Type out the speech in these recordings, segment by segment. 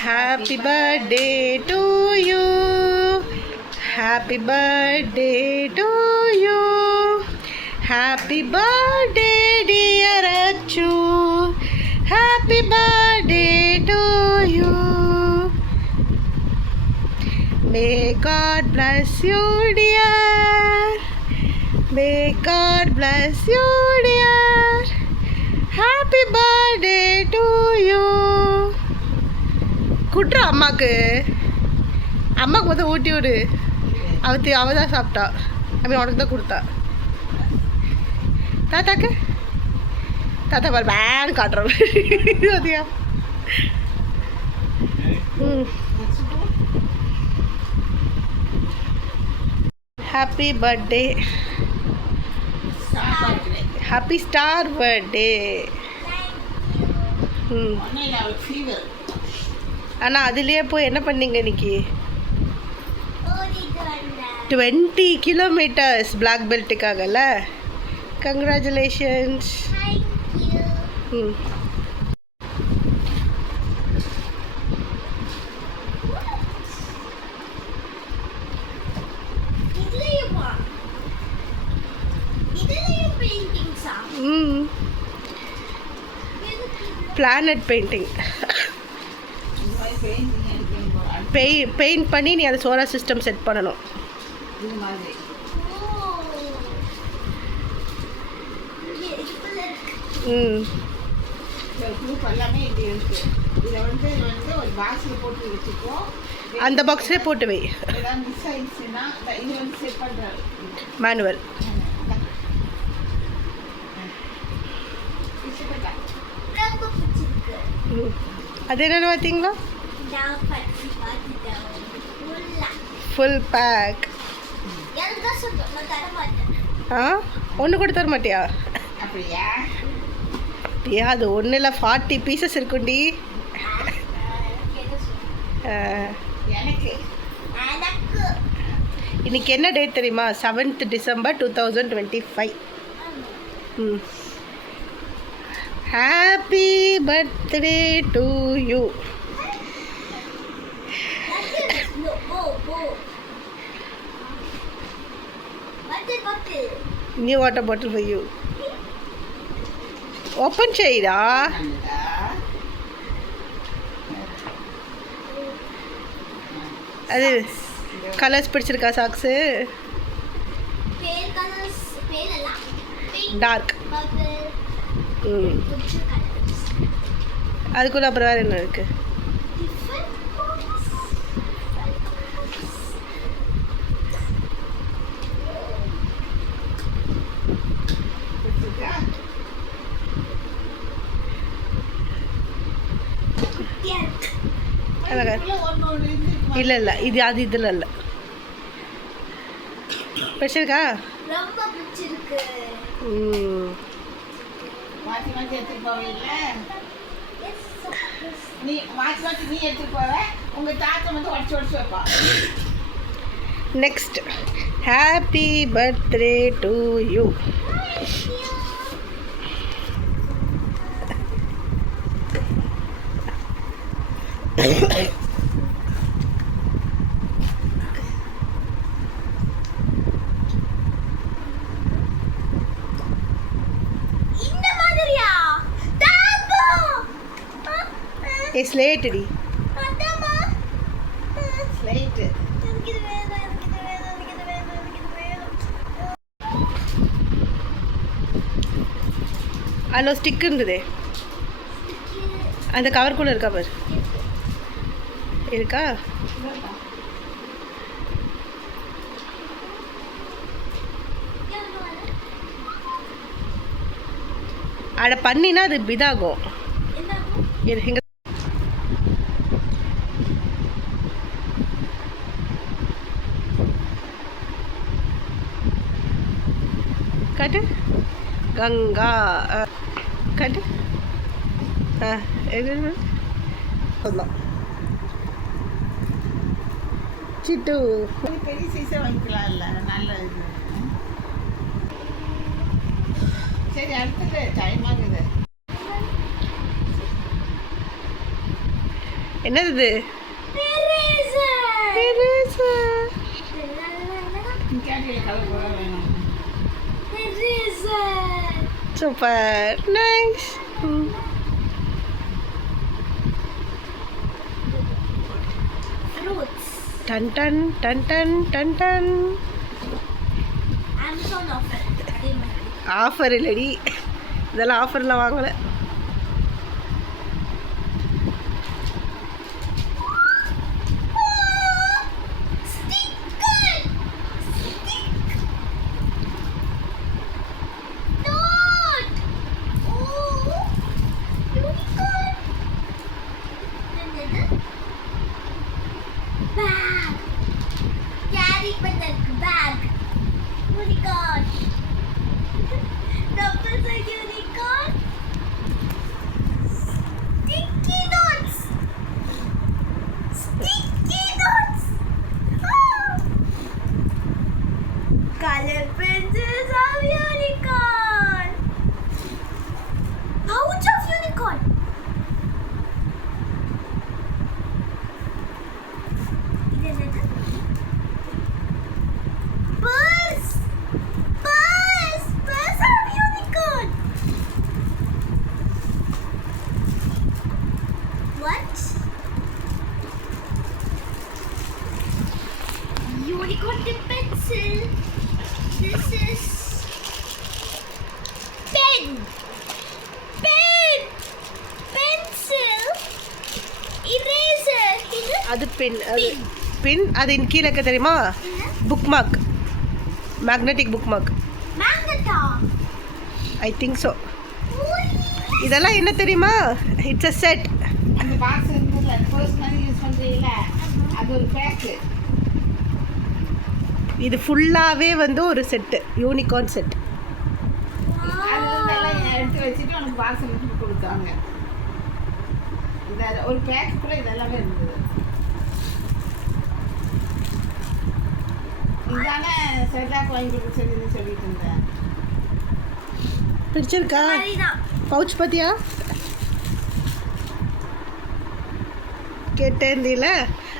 Happy birthday to you. Happy birthday to you. Happy birthday dear Achu. Happy birthday to you. May God bless you dear. May God bless you dear. Happy birthday to you. குட்ரா அம்மாக்கு மொதல் ஊட்டி விடு. அவள் தான் சாப்பிட்டா. உனக்கு தான் கொடுத்தா. தாத்தாக்கு தாத்தா பாரு பேன் காட்டுறோம். Athiya happy birthday. Happy star birthday. ஆனால் அதுலேயே போய் என்ன பண்ணீங்க இன்னைக்கு? 20 கிலோமீட்டர்ஸ் பிளாக் பெல்ட்டுக்காகல. கங்க்ராச்சுலேஷன்ஸ். Planet painting. பெயிண்ட் பண்ணி நீ அதை சோலார் சிஸ்டம் செட் பண்ணணும். அந்த பாக்ஸ்லேயே போட்டு வை. மேனுவல். அது என்னென்னு பார்த்தீங்களா? Full pack. ஒன்று கூட தர மாட்டியா? அது ஒன்றும் இல்லை, 40 பீசஸ் இருக்குண்டி. இன்னைக்கு என்ன டேட் தெரியுமா? 7th December 2025. Happy birthday to you. New water bottle for you. Open cheyida. அது கலர்ஸ் பிடிச்சிருக்கா சாக்ஸு? டார்க். அதுக்குள்ள அப்புறம் வேறு என்ன இருக்கு? இல்லை இல்லை, இது அது இதில் இல்லை. பிடிச்சிருக்கா? Next happy birthday to you. Slate T. Slate. அதில் ஸ்டிக் இருந்ததே, அந்த கவருக்குள்ளே இருக்கா பாரு. இருக்கா? அதை பண்ணினா அது இதாகும். எங்க காட்டு. கங்கா காட்டு. சொல்லலாம். சிட்டு பெரிய சைஸை வாங்கிக்கலாம். இல்லை நல்ல இது. சரி, அடுத்தது டைம் ஆகுது. என்னது இது? Super, nice. Done done done done done done. Offer இல்லடி, இதெல்லாம் ஆஃபர்லாம் வாங்கலை. Color pencils of unicorn. Pouch of unicorn. Purse. Purse of unicorn. What? Unicorn tip pencil. This is pen, pencil, eraser. அது பின், பின். அது கீழே இருக்க தெரியுமா? Book mark, magnetic book mark. Magneta. I think so. இதெல்லாம் என்ன தெரியுமா? It's a set. அந்த box இருந்ததுல பர்சனலி யூஸ் பண்றீங்களா, அது ஒரு பேக். இது ஃபுல்லாகவே வந்து ஒரு செட்டு, யூனிகார்ன் செட். அதெல்லாம் எடுத்து வச்சுட்டு உனக்கு பாக்ஸ் எடுத்து கொடுத்தாங்க. இந்த ஒரு பேக்குக்குள்ள இதெல்லாமே இருந்தது. இதானே செட்டாக் வாங்கி கொடுத்துன்னு சொல்லிட்டு இருந்தேன். பிடிச்சிருக்கா? பவுச் பார்த்தியா? கேட்டேன்ல.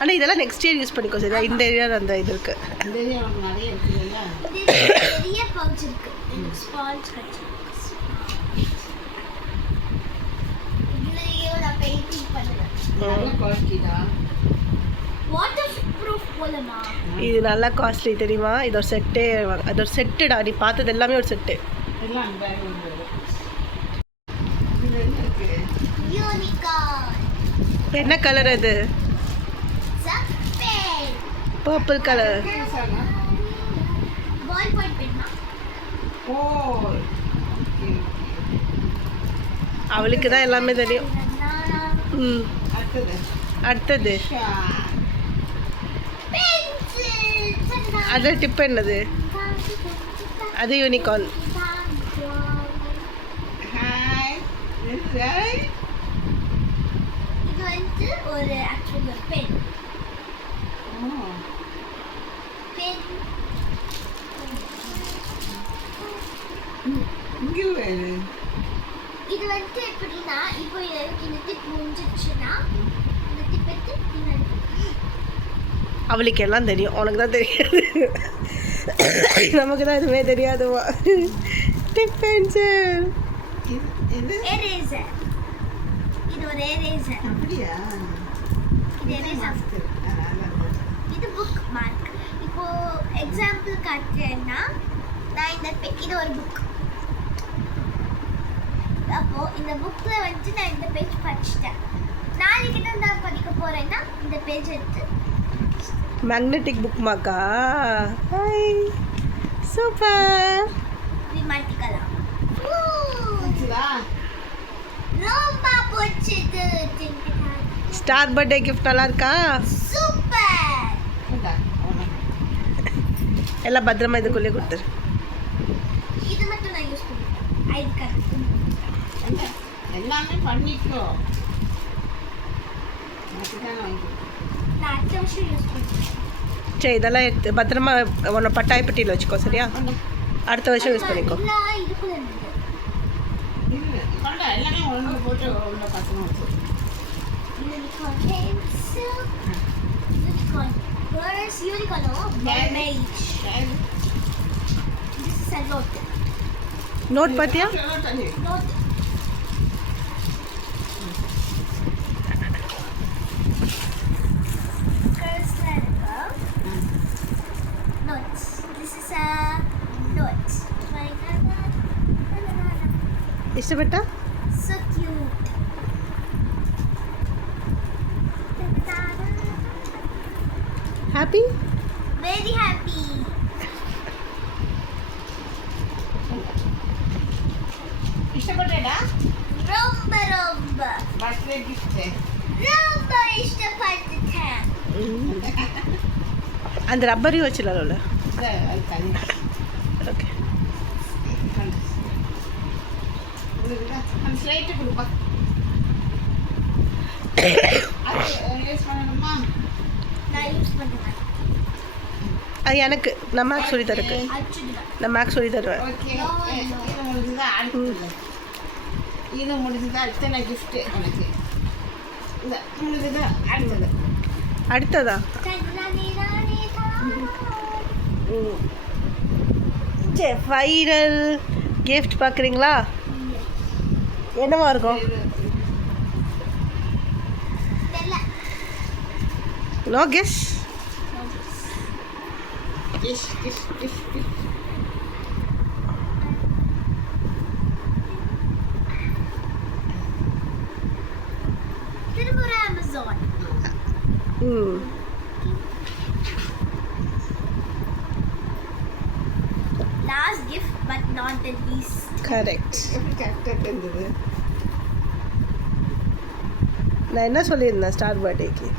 ஆனால் இதெல்லாம் நெக்ஸ்ட் இயர் யூஸ் பண்ணிக்கோ சரியா? இந்த ஏரியாவில் அந்த இது இருக்குது. இந்த ஏரியா உனக்கு நிறைய இருக்குதுல்ல. பெரிய பவுச் இருக்கு. Sponge cut. இதுலயே நான் பெயிண்டிங் பண்ணுவேன். நல்ல குவாலிட்டிடா. Water proof போலமா? இது நல்லா காஸ்ட்லி தெரியுமா? இது ஒரு செட்டே, அது ஒரு செட்டுடா. நீ பார்த்தது எல்லாமே ஒரு செட்டு. எல்லாம் பேக் வந்து இது என்ன இருக்கு? யூனிகார்ன். என்ன கலர் அது? Purple colour. பால் பாயிண்ட் பென்னா? ஓ, ஓகே. அவளுக்கு தான் எல்லாமே தெரியும். ம், அடுத்தது அதில் டிப் என்னது? அது யூனிகார்ன். ஹாய், இது வந்து ஒரு ஆக்சுவல் பென். இது வந்து எப்படின்னா, இப்போ எனக்கு இந்த டிப் முடிஞ்சிடுச்சுன்னா இந்த டிப் எடுத்து பின்னாடி. அவளுக்கு எல்லாம் தெரியும், உனக்கு தான் தெரியாது. நமக்கு தான் எதுவுமே தெரியாதுவா. Tip pencil. எரேசர். இது ஒரு எரேசர். அப்படியா? இது எரேசர். இது புக் மார்க். இப்போ எக்ஸாம்பிள் காட்டுறேன்னா, நான் இந்த இது ஒரு புக். அப்போ இந்த புக்ல வந்து நான் இந்த பேஜ் படிச்சிட்டேன். நாளைக்கு நான் படிக்க போறேன்னா இந்த பேஜ் எடுத்து மேக்னெட்டிக் புக் மார்க்கா? Hi, super. இப்படி மாட்டிக்கலாம். ரொம்ப பிடிச்சது. ஸ்டார் பர்த்டே கிஃப்ட் நல்லா இருக்கா? சூப்பர். எல்லாம் பத்திரமா இதுக்குள்ளே கொடுத்துரு. இது மட்டும் நான் யூஸ் பண்ணுவேன். ஐடி கார்டு எல்லாமே பண்ணிக்கோ. நான் அடுத்த வருஷம் யூஸ் பண்ணுவேன். சரி, இதெல்லாம் எடுத்து பத்திரமா உன்னை பட்டாயப்பட்டியில் வச்சுக்கோ சரியா? அடுத்த வருஷம் யூஸ் பண்ணிக்கோ. இதுக்குள்ள இருந்தது. எல்லாமே ஒழுங்கு போட்டு உள்ள பத்திரமா வச்சு. Unicorn pencil. Unicorn purse. Unicorn mermaid. This is a note. Note பார்த்தியா? Note. Notes. This is a note. இஷ்டப்பட்டா? So cute. Happy? Very happy. இஷ்டப்பட்டேடா ரொம்ப ரொம்ப பர்த்டே கிஃப்ட் ரொம்ப இஷ்டப்பட்டுட்டேன். அந்த ரப்பரையும் வச்சிடலாம்ல. அது தனி ஓகே. அந்த ஸ்லைட்டு கொடுப்பா அது யூஸ் பண்ணணுமா? நான் யூஸ் பண்ணுவேன். அது எனக்கு நான் மேக்ஸ் சொல்லி தருக்கு. அடிச்சுடுவேன். நான் மேக்ஸ் சொல்லி தருவேன். ஓகே இது முடிஞ்சுதான் அடுத்தது. இது முடிஞ்சுதான் அடுத்த கிஃப்ட்டு உனக்கு. இந்த முடிஞ்சுதான் அடுத்தது. அடுத்ததா? சரி ஃபைனல் கிஃப்ட் பார்க்குறீங்களா? என்னவா இருக்கும்? தெரியல. No guess. கிஃப்ட் திரும்ப Amazon. Last gift but not the least. Correct. எப்படி கரெக்டாக இருந்தது? நான் என்ன சொல்லியிருந்தேன் ஸ்டார் பர்த்டேக்கு?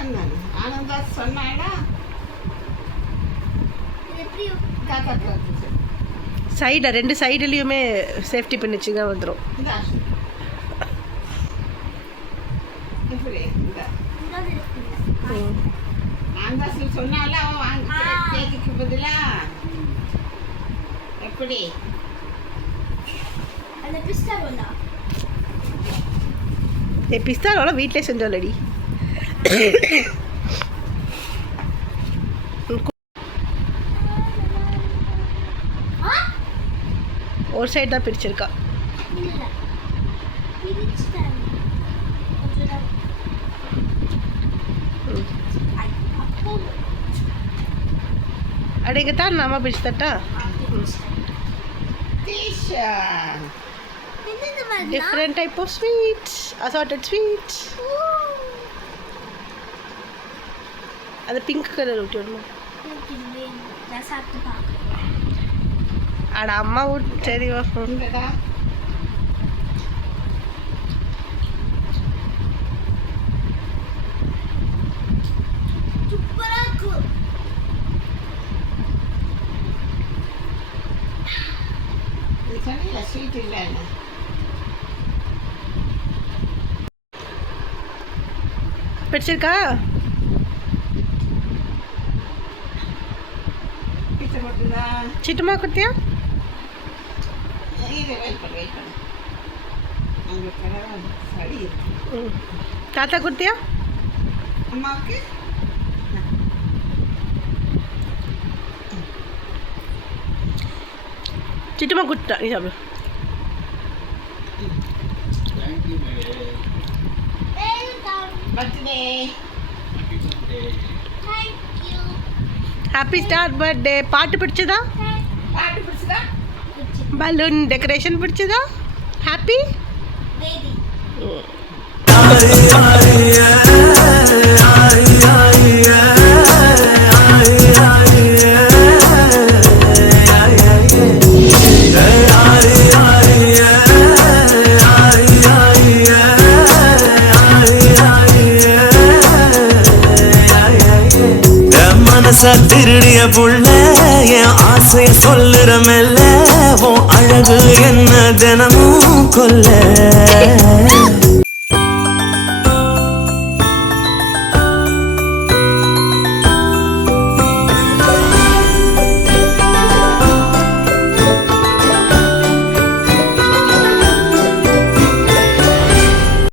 இந்த ஆனந்தா சொன்னாடா தாத்தா சைடா ரெண்டு சைடுலேயுமே சேஃப்டி பண்ணிச்சுங்க வந்துடும். எப்படி இந்த ஆனந்தாசில் சொன்னால அவன் வாங்க கேக்குக்கு பதிலா எப்படி அந்த பிஸ்தாரோலா பிஸ்தாரோல வீட்டிலே செஞ்சோம்லடி. ஒரு சைடு தான் பிரிச்சிருக்கா. அடிங்க தான் நாம பிரிச்சு தட்டா. Different type of sweets, assorted sweets. அது பிங்க் கலர் ஊட்டி விடணும். அட அம்மா சரி வா. ஸ்வீட் இல்லை பிடிச்சிருக்கா? சிட்டுமா கொடுத்தியா? தாத்தா கொடுத்தியா? அம்மாவுக்கு சிட்டுமா கொடுத்தா. நீ சாப்பிடு. Happy star birthday. பாட்டு பிடிச்சதா? பலூன் டெக்கரேஷன் பிடிச்சதா? ஹாப்பி? திருடிய புள்ள என் ஆசைய சொல்லுற மெல்ல உன் அழகு என்ன தினமும் கொல்ல